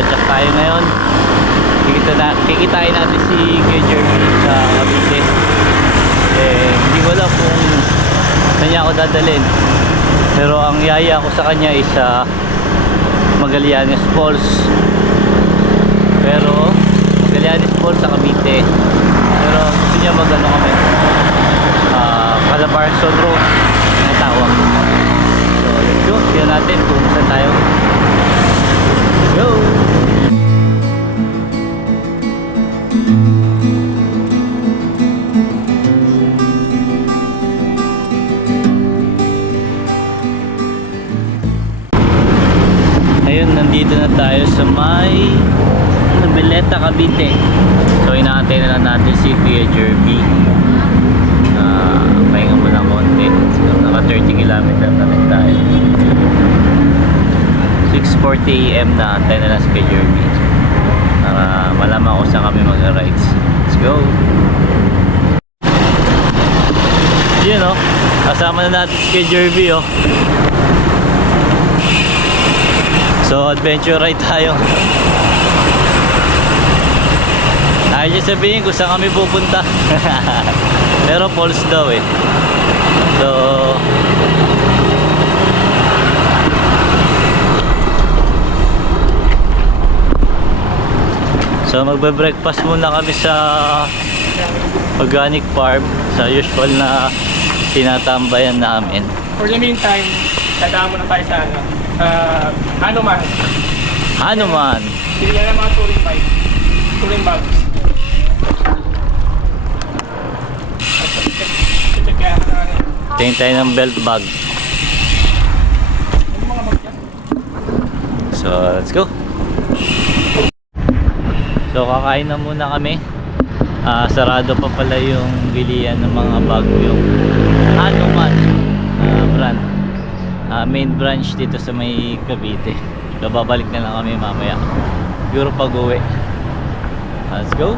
Magpapakadyak tayo ngayon. Kikitain natin si Kuya Jeremy sa Cavite. Hindi ko alam kung saan niya ako dadalhin. Pero ang yaya ko sa kanya is Magallanes Falls. Pero Magallanes Falls sa Cavite. Pero gusto niya mag-ano kami, Calabarzon Road na tawag. So let's go, tignan natin kung saan tayo. Go! Ayun, nandito na tayo sa may Noveleta, Cavite. So inaantay na lang natin si Kuya Jeremy. Pahinga mo lang konti. So, naka 30 km na rin tayo. 6:40 AM na antay na lang si Kuya Jeremy para malaman ko saan kami mag-rides. Let's go! Yun o, kasama na natin si Kuya Jeremy o. So adventure ride tayo. Ayaw niya sabihin kung saan kami pupunta. Pero falls daw eh. So magbe-breakfast muna kami sa organic farm, sa usual na tinatambayan namin. For the meantime, dadaan muna tayo sa Hanuman. Hanuman. Bili na ng mga touring bike. Touring bags. Tingin tayo ng belt bag. So let's go. So kakain na muna kami. Sarado pa pala yung bilian ng mga bag, yung Hanuman brand. Main branch dito sa may Cavite. So babalik na lang kami mamaya. Siguro pag uwi. Let's go.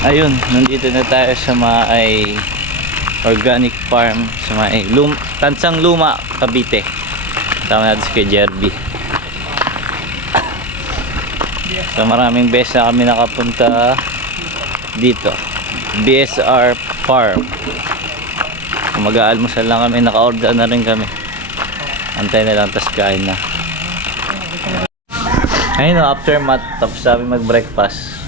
Ayun, nandito na tayo sa may organic farm sa may Tansang Luma, Cavite. Tama natin si Kuya Jeremy. So maraming beses na kami nakapunta dito, BSR Farm. Mag-aalmusal lang kami, naka-order na rin kami. Antay na lang, tas kain na. Ayun o, aftermath, tapos sabi mag-breakfast.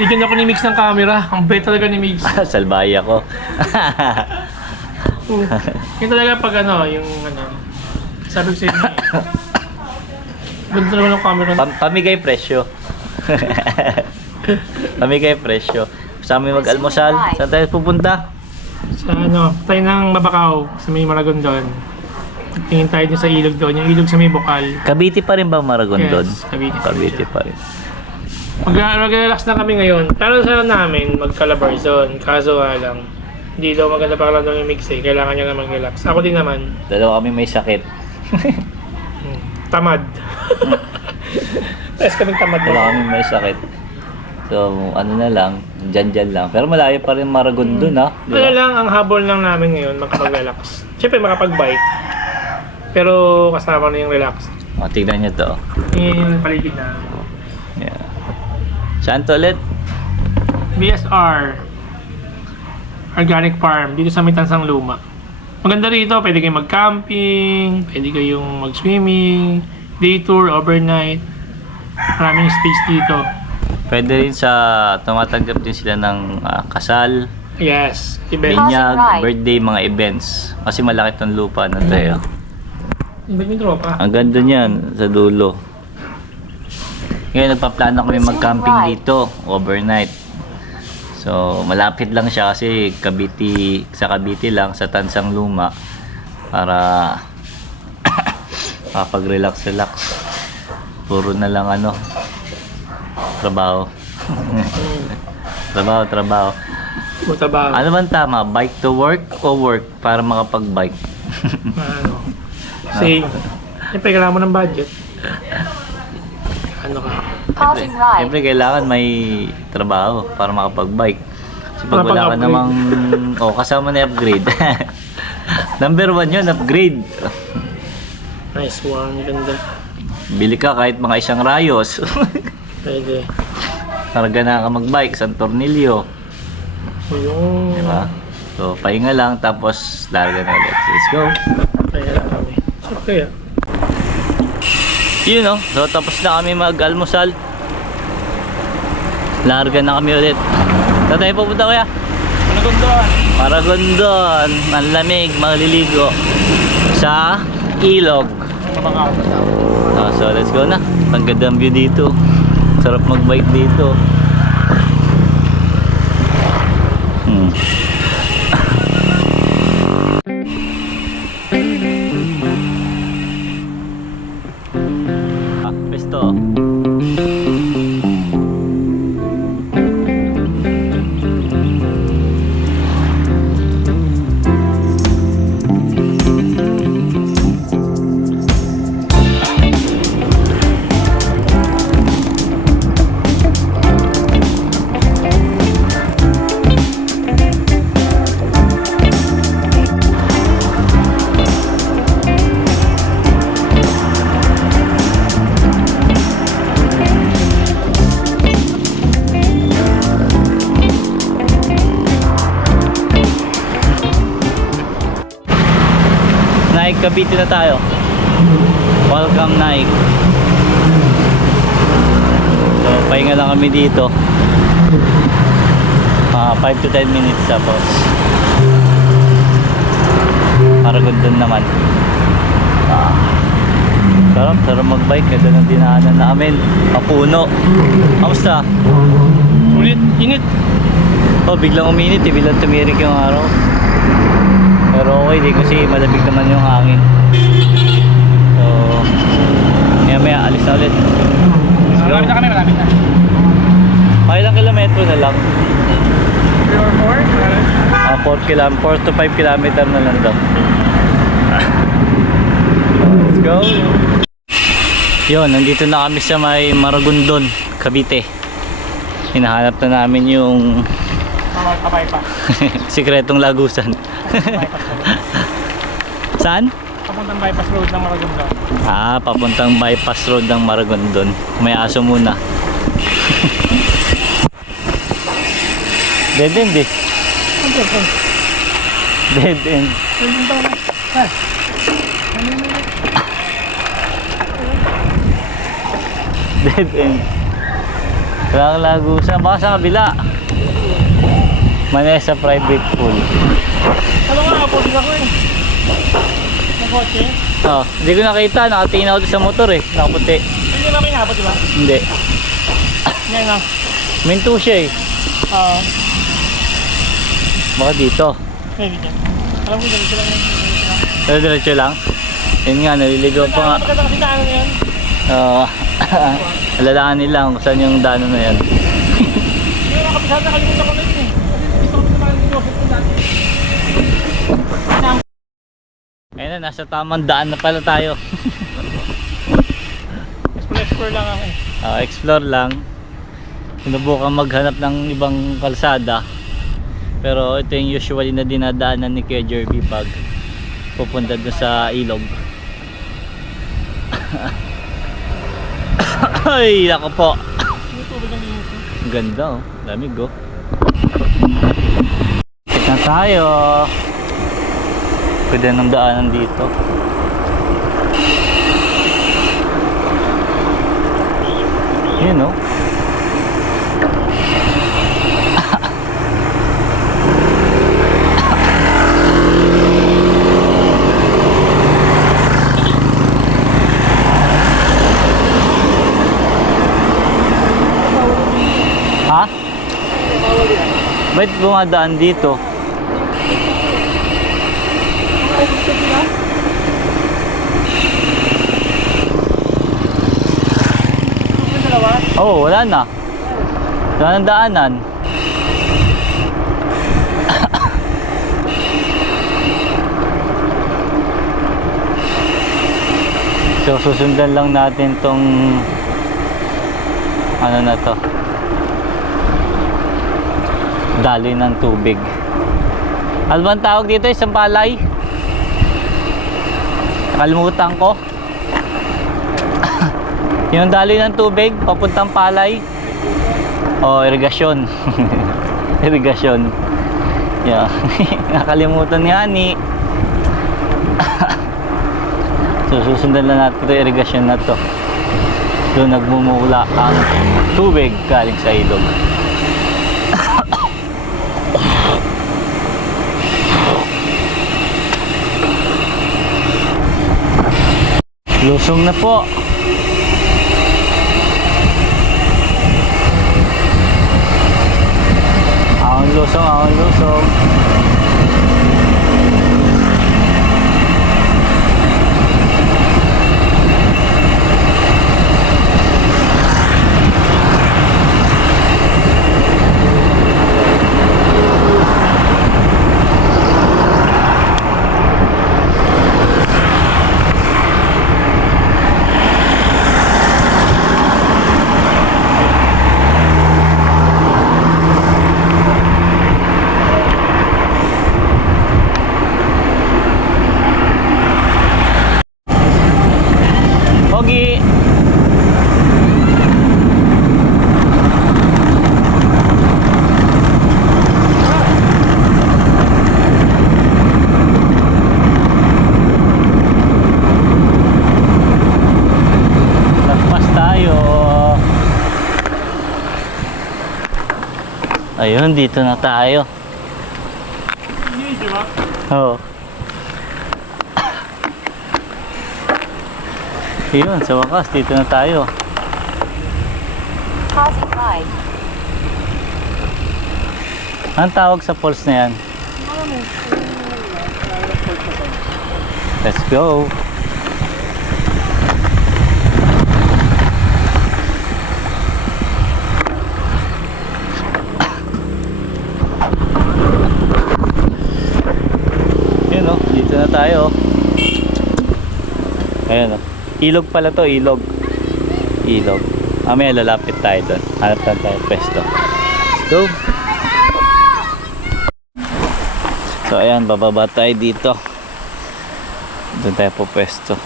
Bigyan ako ni Mix ng camera. Ang bait talaga ni Mix. Salbay ako. Yun talaga pag yung sabi ko sa inyo. Ganda talaga ng camera. Pamigay presyo. Pamigay presyo. Sa amin mag-almusal. Saan tayo pupunta? Sa tayo ng Babakaw, sa may Maragon doon. Tingin tayo din sa ilog doon, yung ilog sa may Bukal. Cavite pa rin ba Maragon doon? Yes, Cavite. Cavite pa rin. Mag-relax na kami ngayon. Pero sa namin, mag-Calabarzon. Kaso nga lang, hindi daw maganda pa lang daw yung Mix eh. Kailangan niya na mag-relax. Ako din naman. Dalawa kami may sakit. Tamad. Tapos kaming tamad Dalawa kami may sakit. So, ano na lang, dyan lang. Pero malayo pa rin Maragon doon ha. Ano lang, ang habol lang namin ngayon, makapag-relax. Siyempre makapag-bike. Pero kasama na yung relax. O, tignan nyo to. Yung paligid na. Yeah. Saan to ulit? BSR Organic Farm dito sa Tansang Luma. Maganda rito, pwede kayong mag-camping, pwede kayong mag-swimming, day tour, overnight. Maraming space dito. Pwede rin sa tumatanggap din sila ng kasal, Yes, event. binyag, birthday, mga events. Kasi malaki tong lupa na tayo. Ba't yung tropa? Ang ganda niyan sa dulo. Ngayon nagpaplano kami mag-camping dito overnight. So malapit lang siya kasi sa Cavite lang, sa Tansang Luma, para kapag-relax. Puro na lang trabaho. trabaho. Trabaho. Ano bang tama? Bike to work o work para makapag-bike? Ano? Save. Siyempre, kailangan mo ng budget. Ano ka? Pausing ride. Siyempre kailangan may trabaho para makapag-bike. Kasi pag wala ka Makapag-upgrade. namang kasama na yung upgrade. Number 1 yun, upgrade. Nice one. Ganda. Bili ka kahit mga isang rayos. Pwede. Karga na ka mag-bike, isang tornilyo. Yung... Diba? So, pahinga lang tapos larga na ulit. Let's go. Kaya lang kami. So, kaya. Yun no, so tapos na kami mag-almusal. Larga na kami ulit. Saan tayo pupunta kuya? Managundon. Maragondon. Ang lamig, maliligo. Sa ilog. So let's go na. Ang ganda ang view dito. Sarap mag-bike dito. Pesto. Naik Cavite na tayo. Welcome Naik. So pahinga lang kami dito. 5 to 10 minutes tapos Maragondon naman. Sarap mag-bike. Ganda ng dinaanan namin. Papuno. Kamusta? Ulit. Init. Biglang uminit biglang tumirik yung araw. Pero okay di kasi malamig naman yung hangin. So maya alis na ulit. Malapit na kami, malapit na. Ilang kilometro na lang? 3 or 4? 4 to 5 kilometer na lang daw. Let's go. Yun, nandito na kami sa may Maragondon, Cavite. Hinahanap na namin yung Kabay pa. sikretong lagusan. Saan? Papuntang bypass road ng Maragondon. Papuntang bypass road ng Maragondon. May aso muna. Dead end eh. Dead end. Dead end. Walang lagusan. Baka sa kabila. Manesa private pool. Ano nga, aposin ako eh. Ng kotse. Hindi ko nakita. Nakatingin ako doon sa motor eh. Nakaputi. Hindi namin inabot, di ba? Hindi. Ngayon lang. Minto siya eh. Baka dito. Maybe dyan. Alam ko dyan, sila lang. Pero diretso lang. Yun nga, naliligaw pa nga. Maganda kasi daanan na yan. Alalaan nila kung saan yung daanan na yan. Hindi ko nakapisada, kalimutan ko na yun eh. Kasi gusto ko naman yung Joseph ko dati. Ayun na, nasa tamang daan na pala tayo. Explore lang ako eh. Explore lang. Sinubukan maghanap ng ibang kalsada. Pero ito yung usually na dinadaanan ni Kuya Jerby pag pupunta doon sa ilog. Ay, nako po. Yung tubig ng init. Ganda oh, lamig oh. Check na tayo. Pwede ng daanan dito. Yun oh. Ha? Ba't bumadaan dito? Oh, wala na. Wala nang daanan. So susundan lang natin tong ano na to, daloy ng tubig. Ano bang tawag dito? Isang palay? Nakalimutan ko. Yung daloy ng tubig papuntang palay o irigasyon. Irigasyon. Yeah. Nakalimutan nga ni. So susundan lang natin ito, irigasyon na to. Doon nagmumula ang tubig galing sa ilog. Lusong na po. Ahon lusong, ahon lusong. Pogi. Lagpas tayo. Ayun, dito na tayo. Oo. Yun, sa wakas, dito na tayo. Causing ride. Anong tawag sa falls na yan? Let's go. Yun o, dito na tayo. Ayan o. Ilog pala to, ilog. Ilog. May lalapit tayo doon. Hanap lang tayo pwesto. Let's go. So ayan, bababa tayo dito. Doon tayo po pwesto.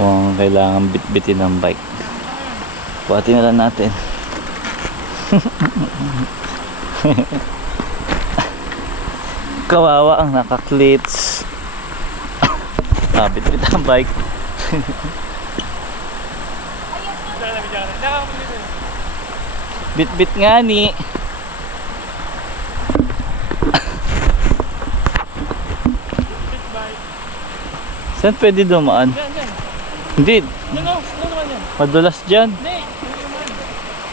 Mukhang kailangan bitbitin ng bike. Buhati na lang natin. Kawawa ang naka-clits. Bitbit ang bike. Bit-bit nga ni. Saan pwede dumaan? Hindi. Madulas dyan.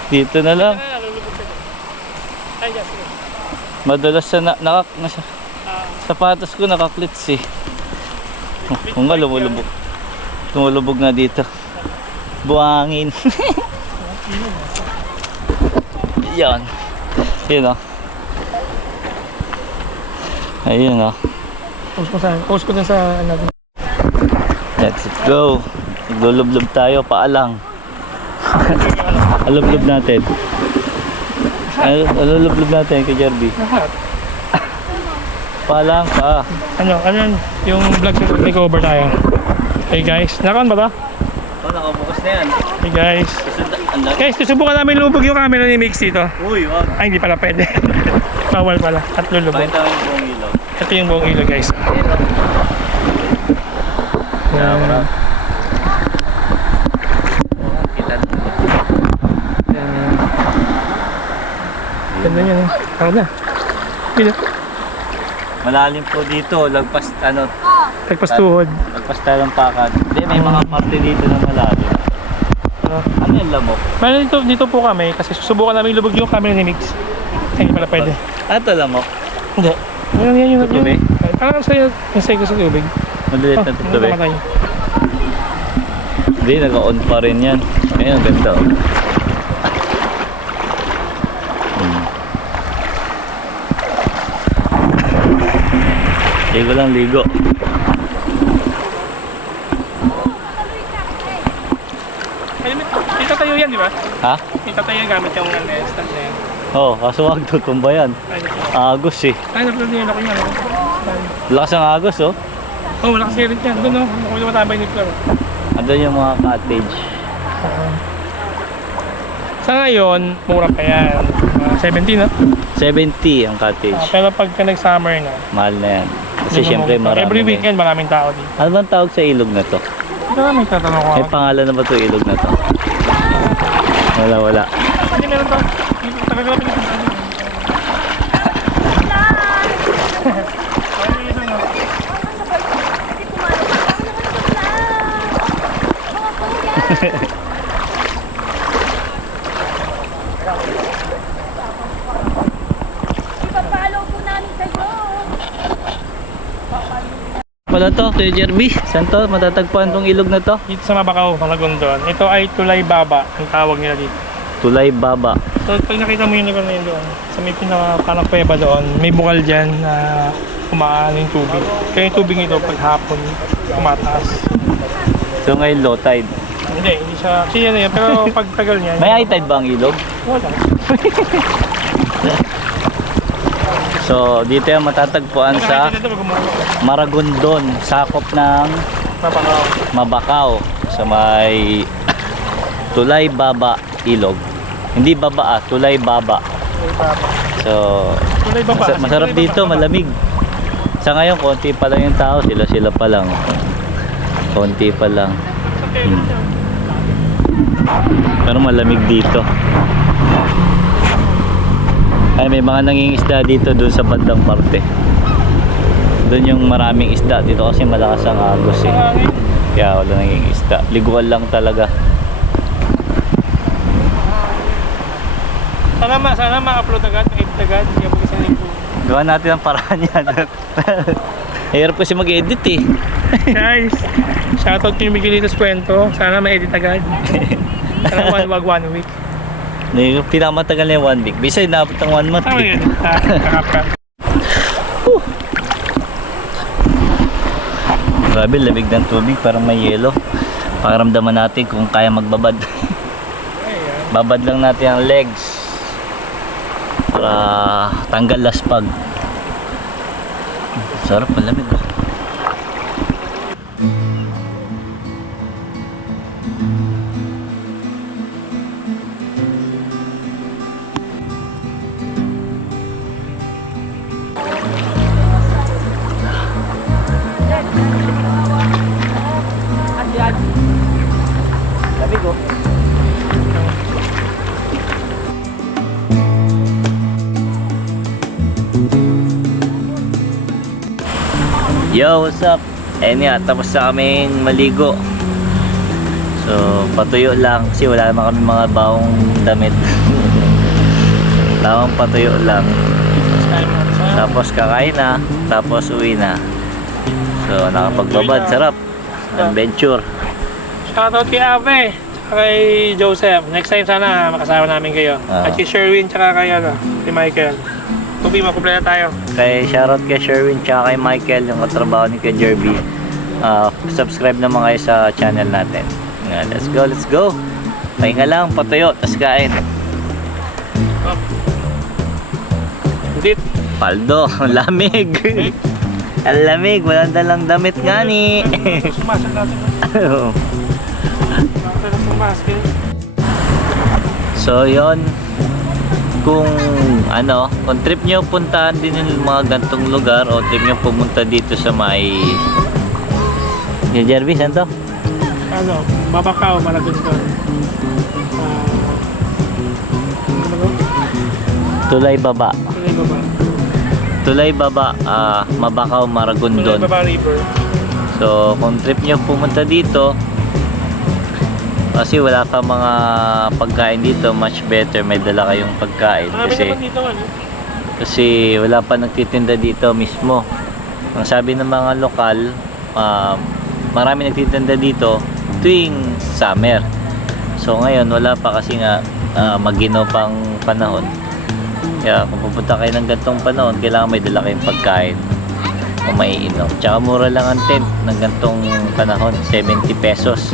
Dito na lang. Madulas sa sapatos ko nakaklits eh. Kung nga lumulubog. Tumulubog nga dito. Buhangin. Yan. Yun o. Ayun o. Post ko na sa ano. Let's go. Naglulublob tayo. Paalang. Alublob natin. Alublob natin kay Jerby. Paalang pa. Ano yung vlog sa takeover tayo. Hey guys, nakaon ba to? Oh, nakabukas na yan. Hey guys. Guys, susubukan namin lumubog yung camera ni Mix dito. Uy, wag. Ay, hindi pala pwede. Bawal pala. At lulubog. Pakita mo yung buong ilaw. Ito yung buong ilog guys. Camera. Ganda niya. Tara na. Dito. Malalim po dito. Lagpas, Tagpastuhod. lagpas tayo ng pakat. Hindi, may mga parte dito na malalim. Ano yung lamok? Pero dito po kami kasi susubukan namin lubog yung camera ni Mix. Ay, hindi pala pwede. Ano ito lamok? Hindi. Yan yung Tutubi? Parang sa'yo, yung sa'yo ko sa tubig. Maliit na tutubi. Namatay. Hindi, naka-on pa rin yan. Ayun, ganda oh. Ligo lang, ligo. Itatayo yan, di ba? Ha? Itatayo gamit yung stand na yan. Oo, kaso wag tutumba yan. Agos eh. Ay, napaladiyan ako yan. Lakas ang agos oh. Oh, wala kasi rin yan. Doon, no? Kung lumatabay ni Flor. Andun yung mga cottage. Sa ngayon, mura pa yan. 70 na. 70 ang cottage. Pero pagka nag-summer na, Mahal na yan. Kasi syempre marami every na weekend maraming tao dito. Ano bang tawag sa ilog na to? Maraming tatanong ko. May pangalan na ba to ilog na to? Wala. Hindi meron to. Tagal na pinipunta. Ipapalo po namin kayo. Pala to, Kuya Jerby. Saan to? Matatagpuan tong ilog na to? Dito sa Mabacao, Malagondon. Ito ay Tulay Baba, ang tawag nila dito. Tulay Baba. So, pag nakita mo yung lugar na yun doon, sa may pinaka parang kuweba doon, may bukal dyan na umaano yung tubig. Kaya yung tubig nito pag hapon, umataas. So ngayon low tide. Hindi siya, siya na yan, pero pag tagal niya, May high tide ba ang ilog? wala. So dito yung matatagpuan sa Nakita dito pag umuwi. Maragondon, sakop ng Mabacao. Mabacao sa may Tulay Baba ilog. Hindi baba Tulay Baba. Tulay Baba. So Tulay Baba. masarap Tulay dito, Baba. malamig. Sa ngayon konti pa lang yung tao, sila pa lang. Konti pa lang. Okay. Pero malamig dito. Ay may mga nangingisda dito doon sa bandang parte. Doon yung maraming isda dito kasi malakas ang agos eh. Hangin. Kaya wala nangingisda. Liguan lang talaga. Sana ma-upload agad, edit agad, kaya pag isang linggo. Gawa natin ang paraan yan. Hirap kasi mag-edit eh. Guys, shoutout kay Miguelitos Kwento. Sana ma-edit agad. Sana one week. Yung pinakamatagal na yung 1 week. Bisa inabot ang 1 month Tama eh. yun. Kakapkan. Grabe, lamig ng tubig, parang may yelo. Pakiramdaman natin kung kaya magbabad. Babad lang natin ang legs para tanggal laspag. Sarap, malamig oh. Lamig oh. Yo, what's up? Ayun nga, tapos na kaming maligo. So, patuyo lang kasi wala naman kami mga baong damit. Lamang patuyo lang. Tapos kakain na, tapos uwi na. So, nakapagbabad, sarap. Adventure. Shoutout kay Ave. Tsaka kay Joseph. Next time sana makasama namin kayo. At kay Sherwin tsaka kay, kay Michael. Tubi, makumpleto tayo. Kay shoutout kay Sherwin tsaka kay Michael, yung katrabaho ni kay Jerby. Subscribe naman kayo sa channel natin. Let's go. Pahinga lang, patuyo, tas kain. Dit. Paldo, lamig. Ang lamig, walang dalang damit nga ni. Sumasal natin. Sumasal. So yon, kung trip nyo puntahan din yung mga gantong lugar o trip nyo pumunta dito sa may Jerby, saan to? Mabacao, Malagondon. Tulay Baba. Tulay Baba. Tulay Baba, Mabacao, Tulay Maragondon. Baba River. So kung trip nyo pumunta dito, kasi wala pa mga pagkain dito, much better may dala kayong pagkain Marami kasi naman dito, kasi wala pa nagtitinda dito mismo. Ang sabi ng mga lokal, marami nagtitinda dito tuwing summer. So ngayon wala pa kasi nga magino pang panahon. Kaya kung pupunta kayo ng gantong panahon, kailangan may dala kayong pagkain o maiinom. Tsaka mura lang ang tent ng gantong panahon, 70 pesos.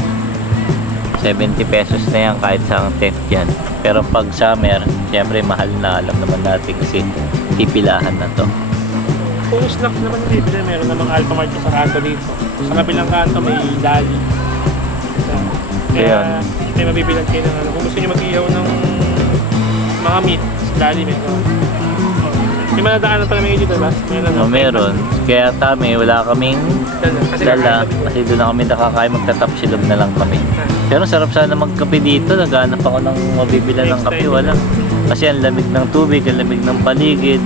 70 pesos na yan kahit sa tent yan. Pero pag summer, syempre mahal na, alam naman natin kasi pipilahan na to. Kung snacks naman dito, meron namang Alphamart sa kanto dito. Sa kabilang kanto may Dali. Kaya may mabibilan kayo ng ano. Kung gusto nyo mag-ihaw ng mga meat, Dali meron. May manadaanan pala may dito ba? Meron. Kaya kami, wala kaming dala. Kasi doon na kami nakakain, magtatapsilog na lang kami. Pero sarap sana magkape dito. Naghanap ako ng mabibilan ng kape. Wala. Kasi ang lamig ng tubig, ang lamig ng paligid,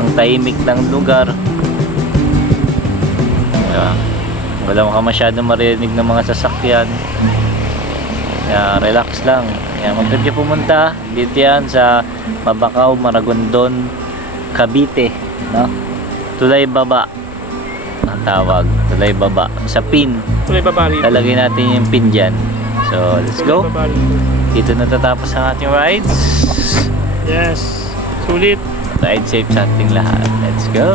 ang tahimik ng lugar. Kaya, wala ka masyadong marinig ng mga sasakyan. Kaya relax lang. Kaya mag-trip pumunta. Dito yan sa Mabakaw, Maragondon, Cavite, no? Tulay Baba ang tawag, Tulay Baba. Sa pin, Tulay Baba rito. lalagay natin yung pin dyan. So, let's go. Dito natatapos ang ating rides. Yes. Sulit. Ride safe sa ating lahat. Let's go!